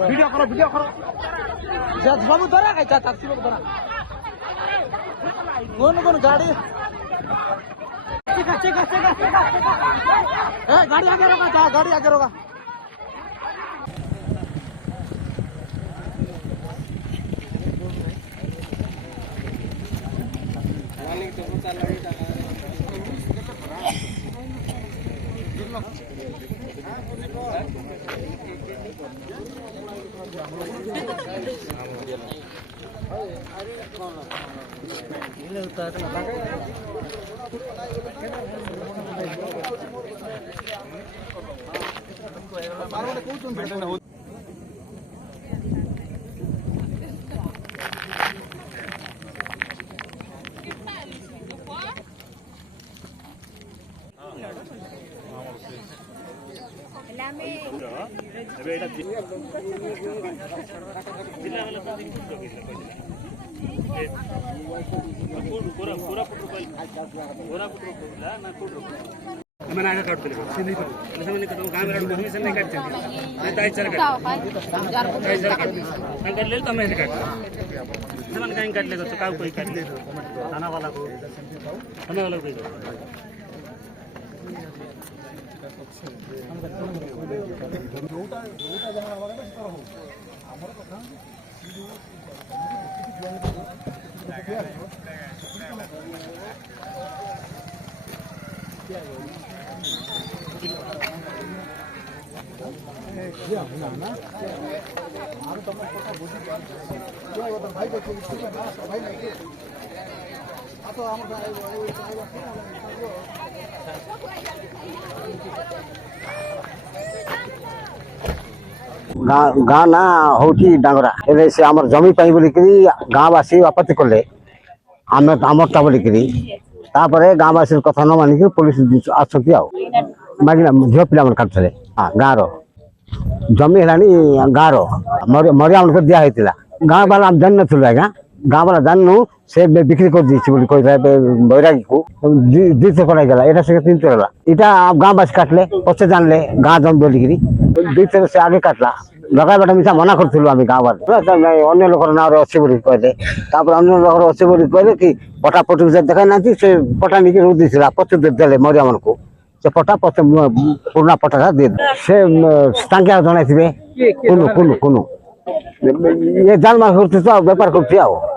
video करो बाबू धरा काय टैक्सी लोग धरा कौन गाड़ी गाड़ी आगे रोका गाड़ी आगे रोका गाँ ना हूँ डांगरा से आम जमी बोलिक गाँववासी आपत्ति कले आमरटा बोलिक गाँववासी कथा न मानिक पुलिस आसती मागिना झील पिला काटुले गाँव रमी है गाँव ररिया मन को दिखाई गाँव वाला आम जान नु आज्ञा गाँव वाला जानू से बिक्री कर बैरागी को दी थर कराइला यहाँ से 3 थर यहाँ गाँववासी काटले पचे जानले गाँ जमी बोलिक 2 थर से आगे काटला लगाइबा मिसा मना करूँ आम गाँव वाले अन्य लोक ना अच्छे कहले अन्य लोक अच्छे कहले कि पटा पटू देखा ना से पटा नहीं रुदी पचे देले मरिया मन को से पटा पचे पुराना पटा दे से जन थे कुनु ये जान मार कर बेपार कर